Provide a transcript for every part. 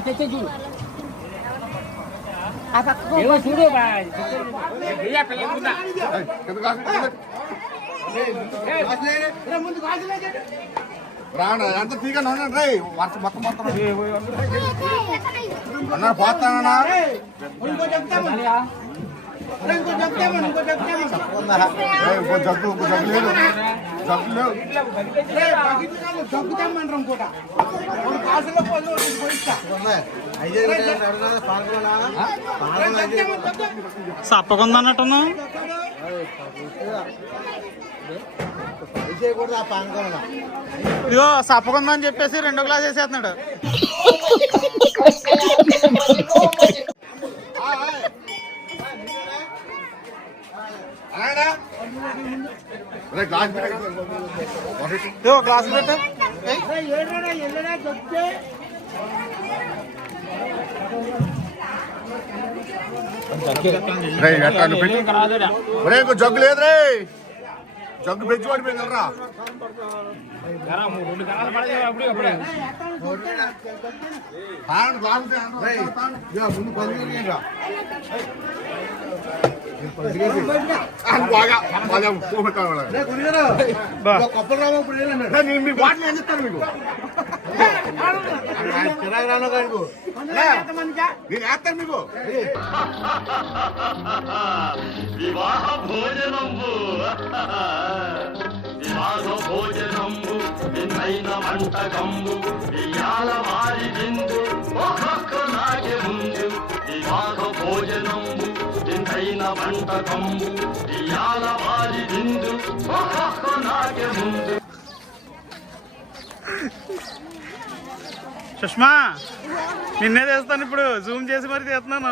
తెచ్చే చూడు. ఏమో చూడు. రాను ఎంత తీగా ఉండండి రే వర్షం మొత్తం మొత్తం. అన్న పోతానన్నా. ఇంకో జగ్గు ఇంకో జగ్గు లేదు జగ్గు లేవు ఇదిగో సప్పకుందని చెప్పేసి రెండో క్లాస్ వేసేస్తున్నాడు. ఇంకో జగ్గు లేదు రే జగ్గు పెంచి పడిపోయింది రా కరా, మూడు నేను వేస్తాను మీకు? వివాహ భోజనంబు వివాహ భోజనంబు నిన్నైన వంటకంబు ఇయాల వారి విందు ఒక్కొక్క నాటి ముందు. వివాహ భోజనంబు నిన్నైన వంటకంబు ఇయాల వారి విందు ఒక్కొక్క నాటి ముందు. సుష్మా నిన్నే చేస్తాను ఇప్పుడు. జూమ్ చేసి మరి చేస్తున్నాను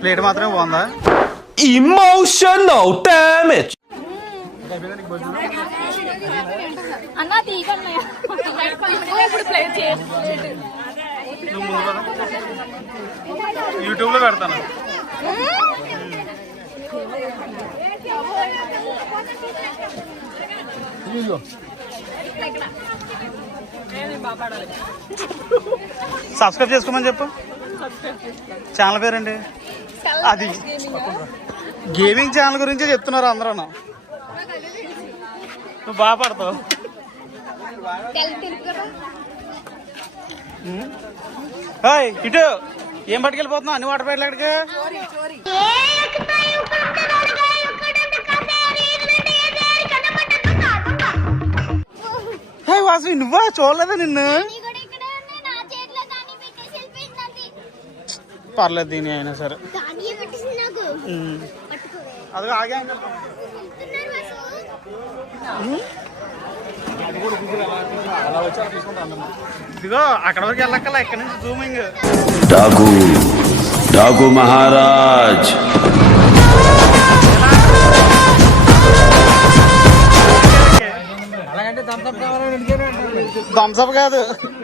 ప్లేట్ మాత్రమే బాగుందా? Emotional damage. అన్న ఇప్పుడు ప్లే పద. యూట్యూబ్లో పెడతాను సబ్స్క్రైబ్ చేసుకోమని చెప్పు ఛానల్ పేరండి అది గేమింగ్ ఛానల్ గురించే చెప్తున్నారు అందరూ నువ్వు బాగా పడతావు. ఇటు. ఏం పట్టుకెళ్ళిపోతున్నావు? అన్ని వాటర్ ప్యాకెట్లు ఎక్కడికి హే వాసు నువ్వా? చూడలేదా నిన్ను? పర్లేదు దీని అయినా సరే. అదిగో ఆగా ఇదిగో అక్కడ వరకు వెళ్ళక్కల ఇక్కడ నుంచి జూమింగ్ డాగు డాగు మహారాజ్. థమ్స్అప్ కాదు ఎవరు మొత్తం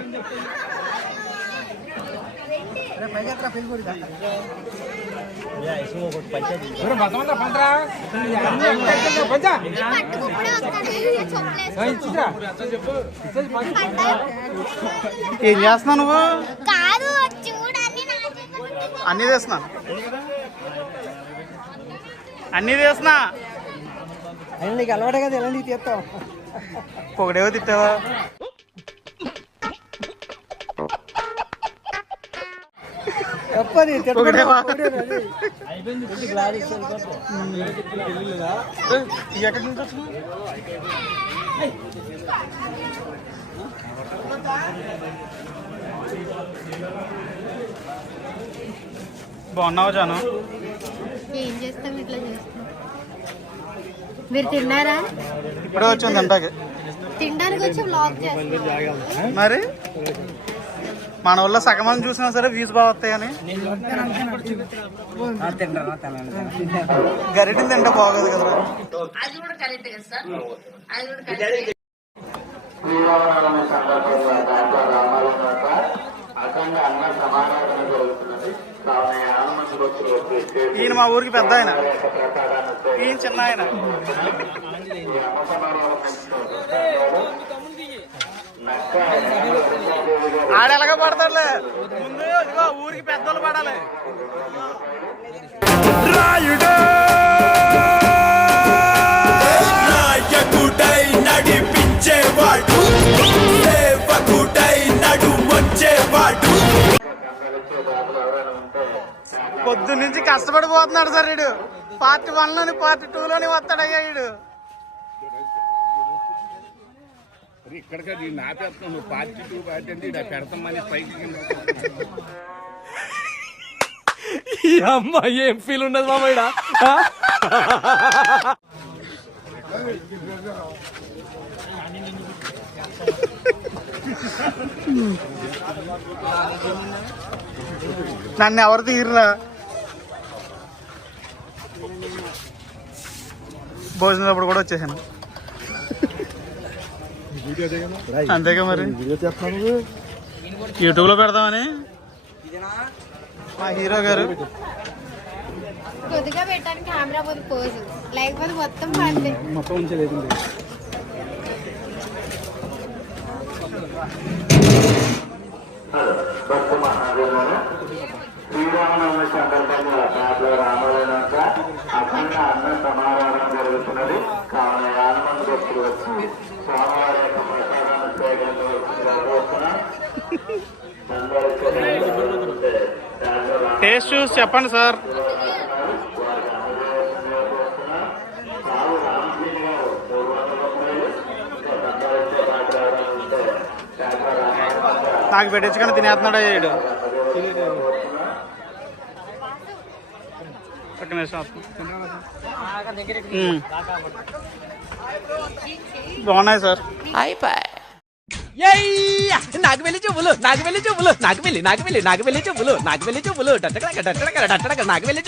అంతా పంటరా అన్ని ఎక్కడ పంచా చిత్రా ఏం చేస్తున్నావు నువ్వు? కాదు అన్నీ తీస్తున్నా అన్నీ తీస్తున్నా నీకు అలవాటే కదా ఎలా నీకు తీస్తావు పొగడేవో తిట్టావా? ఎక్కడి నుంచి వచ్చినావు బాగున్నావా జాను? ఏం చేస్తాం ఇట్లా చేస్తాం. మీరు తిన్నారా? ఇప్పుడే వచ్చింది అంటాకి తినడానికి వచ్చి వ్లాగ్ చేస్తాం మరి? మన ఊళ్ళో సగం మంది చూసినా సరే వ్యూస్ బాగా వస్తాయని. గరిటిని తింటే బాగోదు వచ్చి ఈయన మా ఊరికి పెద్ద ఆయన. ఈయన చిన్న ఆయన అన్న సమారాధన నక్క ఆడ ఎలాగ పడతాడులే ముందు ఇదిగో ఊరికి పెద్దోళ్ళు పడాలి. నాయకుడై నడిపించేవాడు. సేవకుడై నడు వచ్చేవాడు పొద్దు నుంచి కష్టపడిపోతున్నాడు సార్ వీడు. పార్ట్ వన్లోని పార్ట్ టూ లోని వస్తాడు అయ్యా వీడు. ఇక్కడికి నేను ఆపేస్తున్నాను నువ్వు పార్టీ టూ పార్టీ అంటే ఇక్కడ పెడతామని పైకి ఈ అమ్మ ఏం ఫీల్ ఉండదు మామయ్య నన్ను ఎవరు తీరురా భోజనప్పుడు కూడా వచ్చేసాను. అంతేగా మరి. యూట్యూబ్లో పెడదామని. మా హీరో గారు. కొద్దిగా పెట్టడానికి కెమెరా పోదు పోదు. లేకపోతే మొత్తం మొత్తం ఉంచలేదు శ్రీరామనవమి సందర్భంగా అఖండ అన్న సమారాధన జరుగుతున్నది కావున యాన మంది భక్తులు వచ్చి స్వామివారి టేస్ట్ చూసి చెప్పండి సార్. నాకు పెట్టించుకొని తినేస్తున్నాడు ఒక్క నిమిషం. మ్మ్. బాగున్నాయి సార్. నాకు వెళ్ళి చెప్పులు నాకు వెళ్ళి చెప్పులు నాకు వెళ్ళి నాకు వెళ్ళి నాకు వెళ్ళి చెప్పులు నాకు వెళ్ళి చెప్పులు డట్టడక డట్టడక డట్టడక నాకు వెళ్ళి